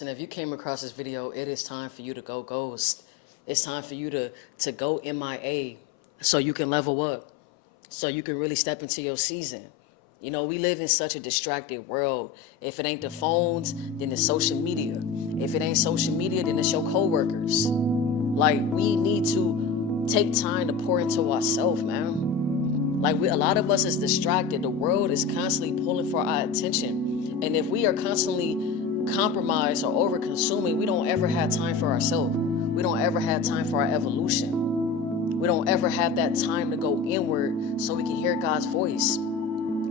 And if you came across this video, it is time for you to go ghost. It's time for you to go MIA so you can level up, so you can really step into your season. You know, we live in such a distracted world. If it ain't the phones, then it's social media. If it ain't social media, then it's your coworkers. Like, we need to take time to pour into ourselves, man. Like, a lot of us is distracted. The world is constantly pulling for our attention. And if we are constantly compromised or over consuming, we don't ever have time for ourselves. We don't ever have time for our evolution. We don't ever have that time to go inward so we can hear God's voice.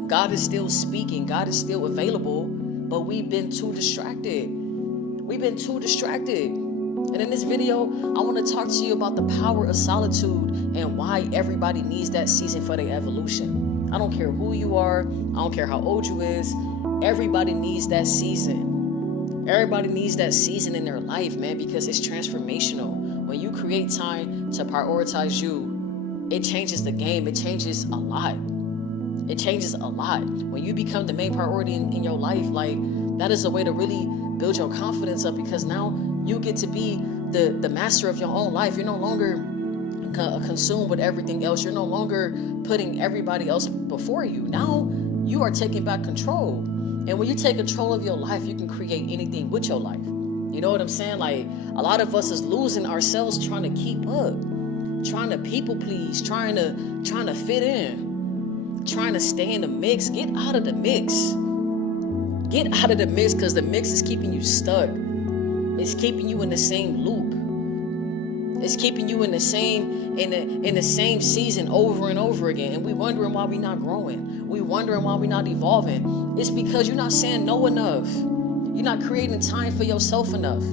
God is still speaking. God is still available, but we've been too distracted. We've been too distracted. And in this video, I want to talk to you about the power of solitude and why everybody needs that season for their evolution. I don't care who you are. I don't care how old you is. Everybody needs that season. Everybody needs that season in their life, man, because it's transformational. When you create time to prioritize you, it changes the game. It changes a lot. It changes a lot. When you become the main priority in your life, like, that is a way to really build your confidence up, because now you get to be the master of your own life. You're no longer consumed with everything else. You're no longer putting everybody else before you. Now you are taking back control. And when you take control of your life, you can create anything with your life. You know what I'm saying? Like, a lot of us is losing ourselves trying to keep up, trying to people please, trying to fit in, trying to stay in the mix. Get out of the mix. Get out of the mix, because the mix is keeping you stuck. It's keeping you in the same loop. It's keeping you in the same season over and over again. And we wondering why we not growing. We wondering why we not evolving. It's because you're not saying no enough. You're not creating time for yourself enough.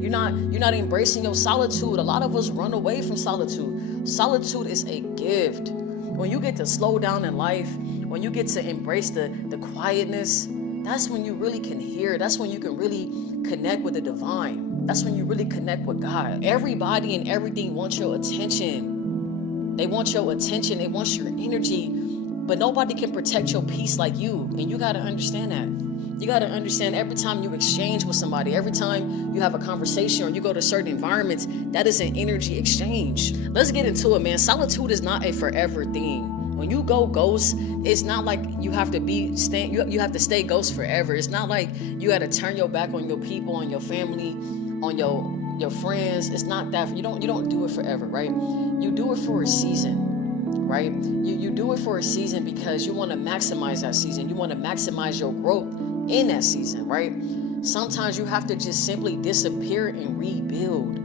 You're not embracing your solitude. A lot of us run away from solitude. Solitude is a gift. When you get to slow down in life, when you get to embrace the quietness, that's when you really can hear. That's when you can really connect with the divine. That's when you really connect with God. Everybody and everything wants your attention. They want your attention. They want your energy. But nobody can protect your peace like you. And you got to understand that. You got to understand, every time you exchange with somebody, every time you have a conversation or you go to certain environments, that is an energy exchange. Let's get into it, man. Solitude is not a forever thing. When you go ghost, it's not like you have to you have to stay ghost forever. It's not like you got to turn your back on your people, on your family, on your friends. It's not that. You don't do it forever, right? You do it for a season, right? You do it for a season because you want to maximize that season. You want to maximize your growth in that season, right? Sometimes you have to just simply disappear and rebuild.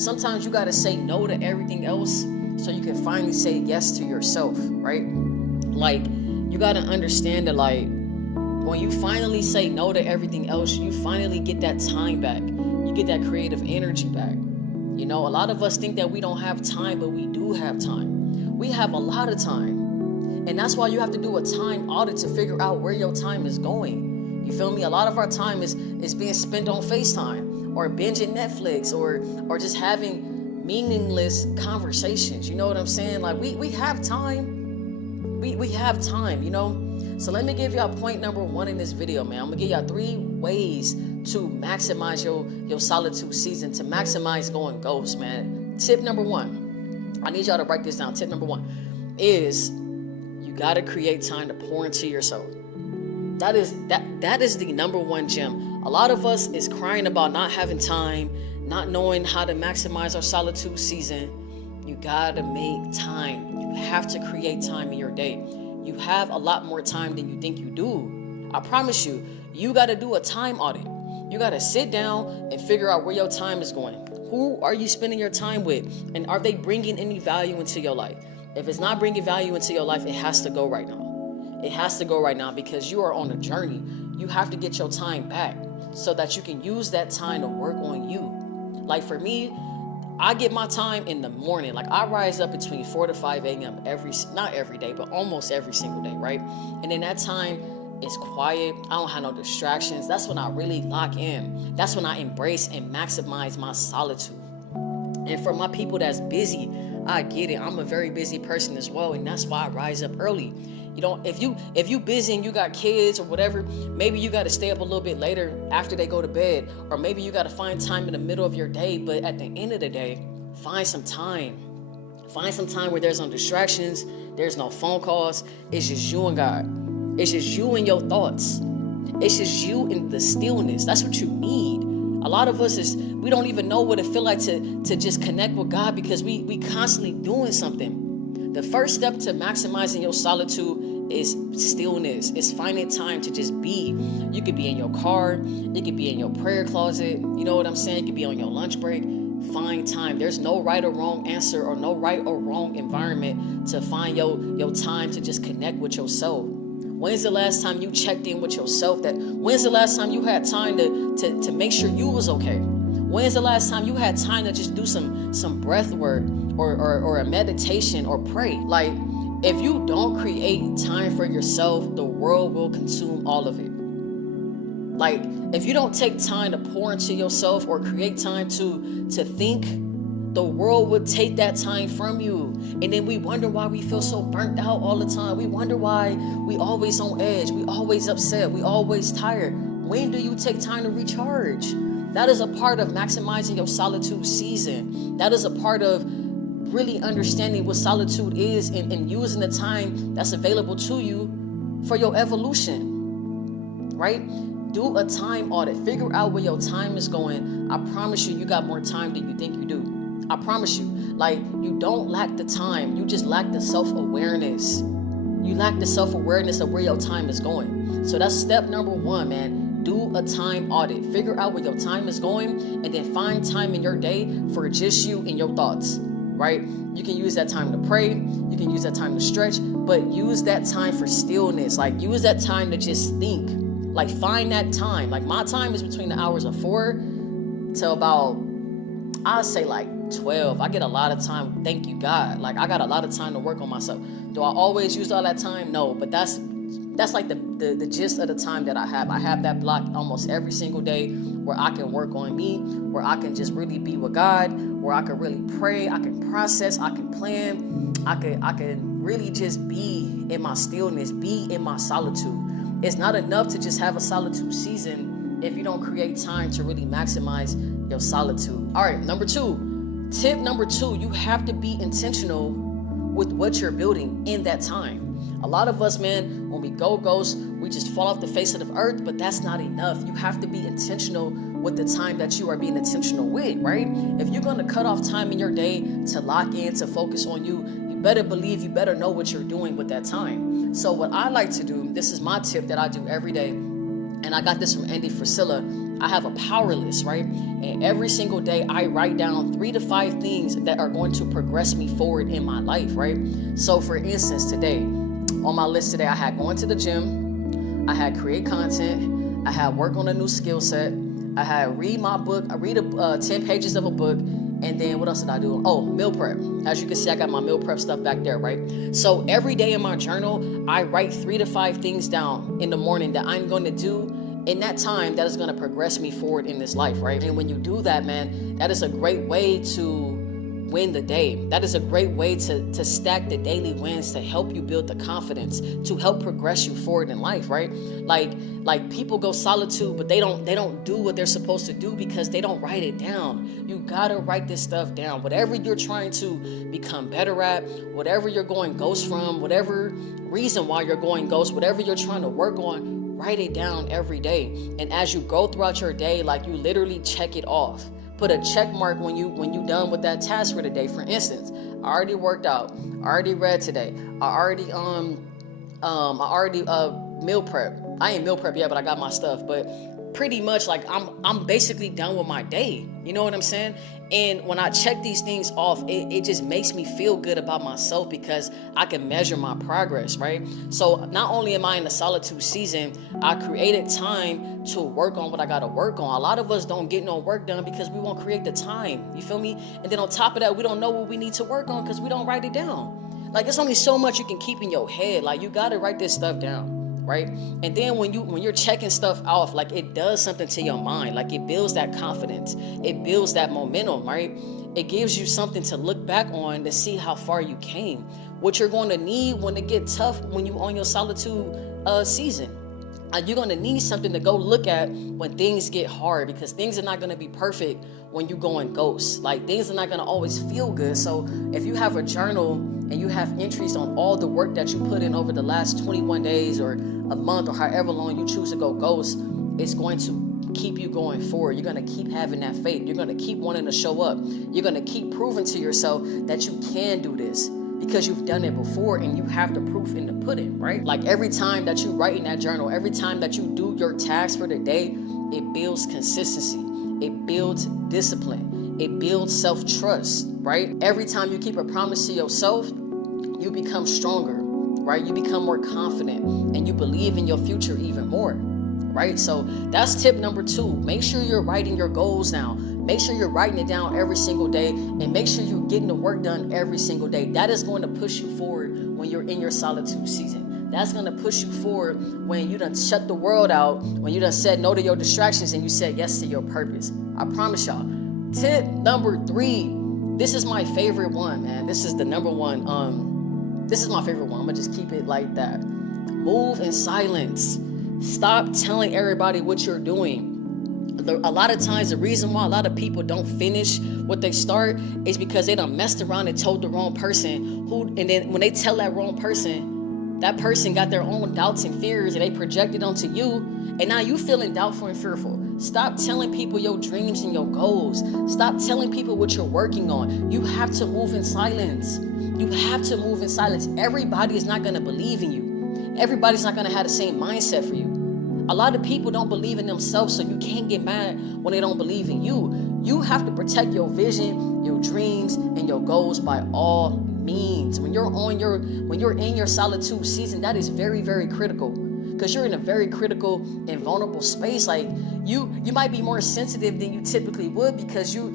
Sometimes you got to say no to everything else so you can finally say yes to yourself, right? Like, you got to understand that, like, when you finally say no to everything else, you finally get that time back. You get that creative energy back. You know, a lot of us think that we don't have time, but we do have time. We have a lot of time. And that's why you have to do a time audit to figure out where your time is going. You feel me? A lot of our time is being spent on FaceTime or binging Netflix or just having meaningless conversations. You know what I'm saying? Like, we have time. We have time, you know? So let me give y'all point number 1 in this video, man. I'm gonna give y'all 3 ways to maximize your solitude season, to maximize going ghost, man. Tip number 1, I need y'all to write this down. Tip number 1 is you gotta create time to pour into yourself. That is the number 1 gem. A lot of us is crying about not having time, not knowing how to maximize our solitude season. You gotta make time. You have to create time in your day. You have a lot more time than you think you do. I promise you, you gotta do a time audit. You gotta sit down and figure out where your time is going. Who are you spending your time with? And are they bringing any value into your life? If it's not bringing value into your life, it has to go right now. It has to go right now, because you are on a journey. You have to get your time back so that you can use that time to work on you. Like, for me, I get my time in the morning. Like, I rise up between 4 to 5 a.m. not every day, but almost every single day, right? And in that time, it's quiet. I don't have no distractions. That's when I really lock in. That's when I embrace and maximize my solitude. And for my people that's busy, I get it. I'm a very busy person as well, and that's why I rise up early. You don't, if you busy and you got kids or whatever, maybe you got to stay up a little bit later after they go to bed, or maybe you got to find time in the middle of your day. But at the end of the day, find some time. Find some time where there's no distractions, there's no phone calls. It's just you and God. It's just you and your thoughts. It's just you in the stillness. That's what you need. A lot of us we don't even know what it feel like to just connect with God, because we constantly doing something. The first step to maximizing your solitude is stillness. It's finding time to just be. You could be in your car, you could be in your prayer closet, you know what I'm saying? You could be on your lunch break. Find time. There's no right or wrong answer or no right or wrong environment to find your time to just connect with yourself. When's the last time you checked in with yourself? When's the last time you had time to make sure you was okay? When's the last time you had time to just do some breath work or a meditation or pray? Like, if you don't create time for yourself, the world will consume all of it. Like, if you don't take time to pour into yourself or create time to think, the world would take that time from you. And then we wonder why we feel so burnt out all the time. We wonder why we always on edge. We always upset. We always tired. When do you take time to recharge? That is a part of maximizing your solitude season. That is a part of really understanding what solitude is and using the time that's available to you for your evolution, right? Do a time audit. Figure out where your time is going. I promise you got more time than you think you do. I promise you. Like, you don't lack the time. You just lack the self-awareness. You lack the self-awareness of where your time is going. So that's step number 1, man. Do a time audit. Figure out where your time is going, and then find time in your day for just you and your thoughts, right? You can use that time to pray. You can use that time to stretch, but use that time for stillness. Like, use that time to just think. Like, find that time. Like, my time is between the hours of 4 to about, I'll say like 12. I get a lot of time. Thank you, God. Like, I got a lot of time to work on myself. Do I always use all that time? No, but that's like the gist of the time that I have. I have that block almost every single day where I can work on me, where I can just really be with God, where I can really pray, I can process, I can plan, I can really just be in my stillness, be in my solitude. It's not enough to just have a solitude season if you don't create time to really maximize your solitude. All right, tip number two, you have to be intentional with what you're building in that time. A lot of us, man, when we go ghost, we just fall off the face of the earth, but that's not enough. You have to be intentional with the time that you are being intentional with, right? If you're going to cut off time in your day to lock in, to focus on you, you better believe, you better know what you're doing with that time. So what I like to do, this is my tip that I do every day, and I got this from Andy Frisella. I have a power list, right? And every single day I write down 3 to 5 things that are going to progress me forward in my life, right? So for instance, today, on my list today, I had going to the gym, I had create content, I had work on a new skill set, I had read my book, I read 10 pages of a book, and then what else did I do? Oh, meal prep. As you can see, I got my meal prep stuff back there, right? So every day in my journal, I write 3 to 5 things down in the morning that I'm going to do in that time that is going to progress me forward in this life, right? And when you do that, man, that is a great way to win the day. That is a great way to stack the daily wins, to help you build the confidence, to help progress you forward in life, right? Like people go solitude, but they don't do what they're supposed to do because they don't write it down. You gotta write this stuff down. Whatever you're trying to become better at, whatever you're going ghost from, whatever reason why you're going ghost, whatever you're trying to work on, write it down every day. And as you go throughout your day, like, you literally check it off. Put a check mark when you done with that task for the day. For instance, I already worked out. I already read today. I already meal prep. I ain't meal prep yet, but I got my stuff. But pretty much, like, I'm basically done with my day. You know what I'm saying? And when I check these things off, it just makes me feel good about myself because I can measure my progress, right? So not only am I in the solitude season, I created time to work on what I got to work on. A lot of us don't get no work done because we won't create the time. You feel me? And then on top of that, we don't know what we need to work on because we don't write it down. Like, there's only so much you can keep in your head. Like, you got to write this stuff down. right? And then when you're checking stuff off, like it does something to your mind. Like it builds that confidence. It builds that momentum, right? It gives you something to look back on to see how far you came. What you're going to need when it get tough when you on your solitude season. You're going to need something to go look at when things get hard, because things are not going to be perfect when you go in ghost. Like things are not going to always feel good. So if you have a journal and you have entries on all the work that you put in over the last 21 days or a month or however long you choose to go ghost, it's going to keep you going forward. You're going to keep having that faith. You're going to keep wanting to show up. You're going to keep proving to yourself that you can do this, because you've done it before and you have the proof in the pudding, right? Like every time that you write in that journal, every time that you do your tasks for the day, it builds consistency. It builds discipline. It builds self-trust, right? Every time you keep a promise to yourself, you become stronger, right? You become more confident and you believe in your future even more, right? So that's tip number 2. Make sure you're writing your goals down. Make sure you're writing it down every single day, and make sure you're getting the work done every single day. That is going to push you forward when you're in your solitude season. That's going to push you forward when you done shut the world out, when you done said no to your distractions and you said yes to your purpose. I promise y'all. Tip number 3. This is my favorite one, man. This is the number one. This is my favorite one. I'm going to just keep it like that. Move in silence. Stop telling everybody what you're doing. A lot of times, the reason why a lot of people don't finish what they start is because they done messed around and told the wrong person and then when they tell that wrong person, that person got their own doubts and fears and they projected onto you, and now you feeling doubtful and fearful. Stop telling people your dreams and your goals. Stop telling people what you're working on. You have to move in silence. You have to move in silence. Everybody is not going to believe in you. Everybody's not going to have the same mindset for you. A lot of people don't believe in themselves, so you can't get mad when they don't believe in you. You have to protect your vision, your dreams, and your goals by all means. When you're in your solitude season, that is very, very critical, because you're in a very critical and vulnerable space. Like you might be more sensitive than you typically would, because you're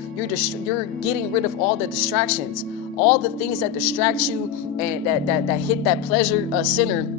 getting rid of all the distractions, all the things that distract you and that hit that pleasure center.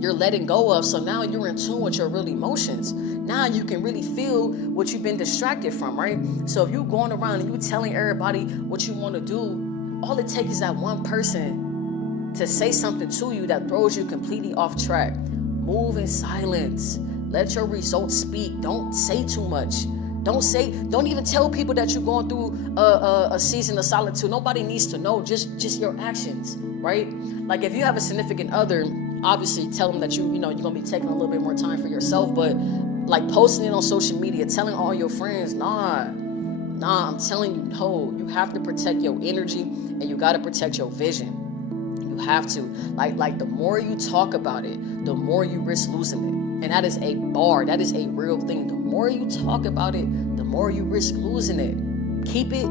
You're letting go of. So now you're in tune with your real emotions. Now you can really feel what you've been distracted from, right? So if you're going around and you telling everybody what you want to do, all it takes is that one person to say something to you that throws you completely off track. Move in silence. Let your results speak. Don't say too much. Don't even tell people that you're going through a season of solitude. Nobody needs to know, just your actions, right? Like if you have a significant other, obviously tell them that you're going to be taking a little bit more time for yourself, but like posting it on social media, telling all your friends, nah, I'm telling you, no, you have to protect your energy and you got to protect your vision. You have to. Like the more you talk about it, the more you risk losing it. And that is a bar. That is a real thing. The more you talk about it, the more you risk losing it. Keep it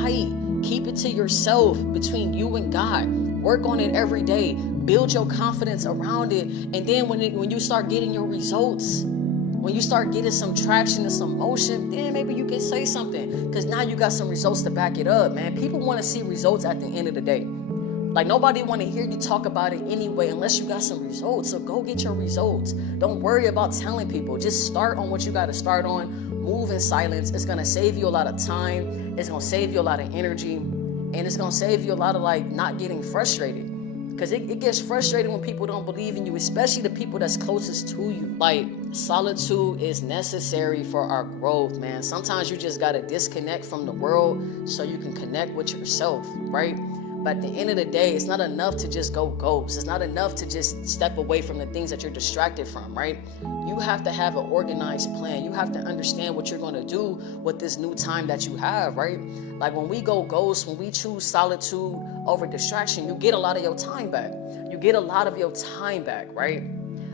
tight. Keep it to yourself, between you and God. Work on it every day. Build your confidence around it. And then when you start getting your results, when you start getting some traction and some motion, then maybe you can say something, because now you got some results to back it up, man. People want to see results at the end of the day. Like nobody want to hear you talk about it anyway unless you got some results. So go get your results. Don't worry about telling people. Just start on what you got to start on. Move in silence. It's going to save you a lot of time. It's going to save you a lot of energy. And it's going to save you a lot of not getting frustrated. Because it gets frustrating when people don't believe in you, especially the people that's closest to you. Like, solitude is necessary for our growth, man. Sometimes you just got to disconnect from the world so you can connect with yourself, right? But at the end of the day, it's not enough to just go ghost. It's not enough to just step away from the things that you're distracted from, right? You have to have an organized plan. You have to understand what you're going to do with this new time that you have, right? Like when we go ghost, when we choose solitude over distraction, you get a lot of your time back. You get a lot of your time back, right?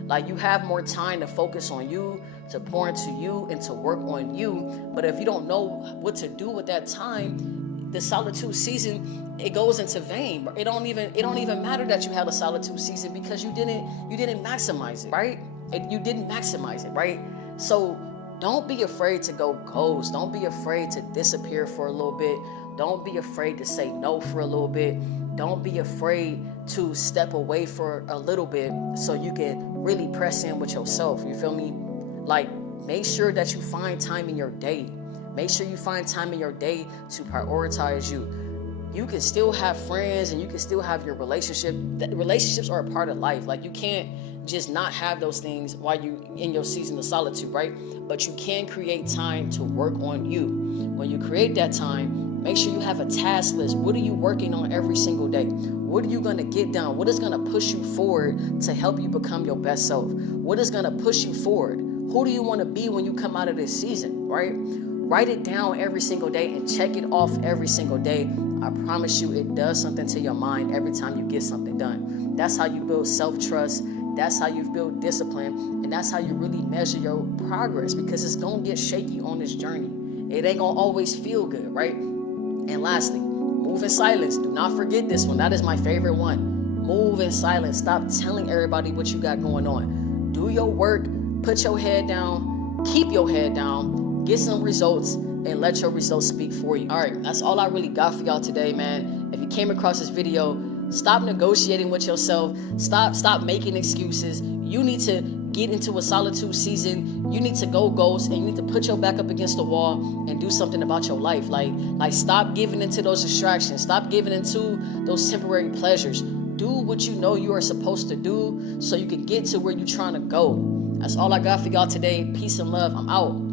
Like you have more time to focus on you, to pour into you, and to work on you. But if you don't know what to do with that time, the solitude season, it goes into vain. It don't even matter that you had a solitude season, because you didn't maximize it, right? You didn't maximize it, right? So don't be afraid to go ghost. Don't be afraid to disappear for a little bit. Don't be afraid to say no for a little bit. Don't be afraid to step away for a little bit so you can really press in with yourself. You feel me? Like, make sure that you find time in your day. Make sure you find time in your day to prioritize you. You can still have friends and you can still have your relationship. Relationships are a part of life. Like, you can't just not have those things while you in your season of solitude, right? But you can create time to work on you. When you create that time, make sure you have a task list. What are you working on every single day? What are you going to get done? What is going to push you forward to help you become your best self? What is going to push you forward? Who do you want to be when you come out of this season, right? Write it down every single day and check it off every single day. I promise you, it does something to your mind every time you get something done. That's how you build self-trust. That's how you build discipline. And that's how you really measure your progress, because it's going to get shaky on this journey. It ain't going to always feel good, right? And lastly, move in silence. Do not forget this one. That is my favorite one. Move in silence. Stop telling everybody what you got going on. Do your work. Put your head down. Keep your head down. Get some results and let your results speak for you. All right, that's all I really got for y'all today, man. If you came across this video, stop negotiating with yourself. Stop making excuses. You need to get into a solitude season. You need to go ghost, and you need to put your back up against the wall and do something about your life. Like stop giving into those distractions. Stop giving into those temporary pleasures. Do what you know you are supposed to do so you can get to where you're trying to go. That's all I got for y'all today. Peace and love. I'm out.